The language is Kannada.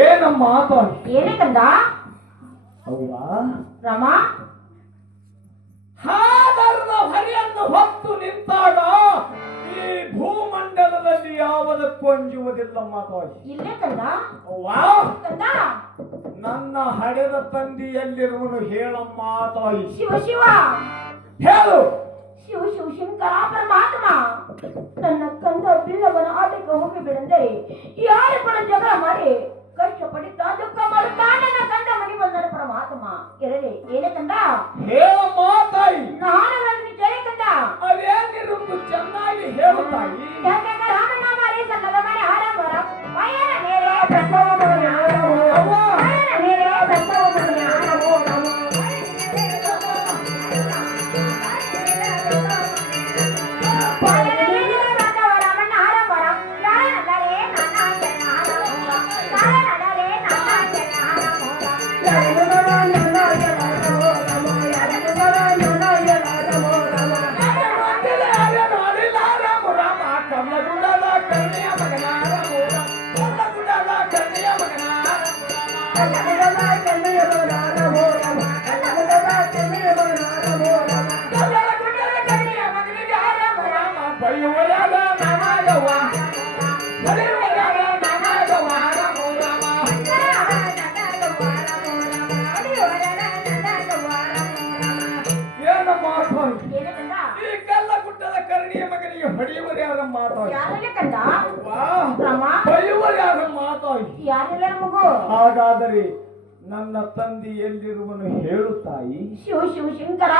ಏನಮ್ಮ ಏನೇ ಕಂದ ಹೌದಾ ರಮ ಹಾದರದ ಹರಿಯನ್ನು ಹೊತ್ತು ನಿಂತಾಗ ಈ ಭೂಮಂಡಲದಲ್ಲಿ ಯಾವುದಕ್ಕೂ ಅಂಜುವುದಿಲ್ಲಮ್ಮ ಇಲ್ಲೇ ಕಂದ ಕಂದ ನನ್ನ ಹಡೆದ ತಂದೆಯಲ್ಲಿರುವನು ಹೇಳಮ್ಮ ತಾಯಿ ಶಿವ ಶಿವ ಹೇಳು ಶಿವ ಶಿವ ಶಂಕರ ಪರಮಾತ್ಮ ನನ್ನ ಕಂದ ಬಿಲ್ಲವನ ಆಟಕ್ಕೆ ಹೋಗಿ ಬಿಡಂದರೆ ಯಾರು ಕೂಡ ಜಗಳ ಮಾಡಿ ಕಷ್ಟಪಡುತ್ತಾ ದುಃಖ ಮಾಡುತ್ತಾ ನನ್ನ ಕಂದ ಮನೆ ಬಂದನ ಪರಮಾತ್ಮ ಇರಲಿ ಏನೇ ಕಂದ ಹೇಳಮ್ಮ ತಾಯಿ ನಾನು ಅದನ್ನು ಕೇಳಿ ಕಂದ ಅದೇನಿರುವುದು ಚೆನ್ನಾಗಿ ಹೇಳು ತಾಯಿ ರಾಮನಾಮ ಅರೇ ಸನ್ನದ ಮನೆ ಆರಂಭರ ಪಯಣ ಮೇಲೆ ಪ್ರಸವ ಮನೆ ಆರಂಭ ಪಯಣ ಮೇಲೆ ಪ್ರಸವ ಮನೆ ಆರಂಭ ಯಾರಮ್ಮ ತಾಯಿ? ಯಾರಲ್ಲೇ ಕಂದ ಅವ್ವಾ, ರಾಮ ಬೈಯುವರು ಯಾರಮ್ಮ ತಾಯಿ? ಯಾರೆಲ್ಲ ಮಗು ಹಾಗಾದರೆ ನನ್ನ ತಂದೆ ಎಲ್ಲಿರುವನು ಹೇಳು ತಾಯಿ. ಶಿವ ಶಿವ ಶಂಕರ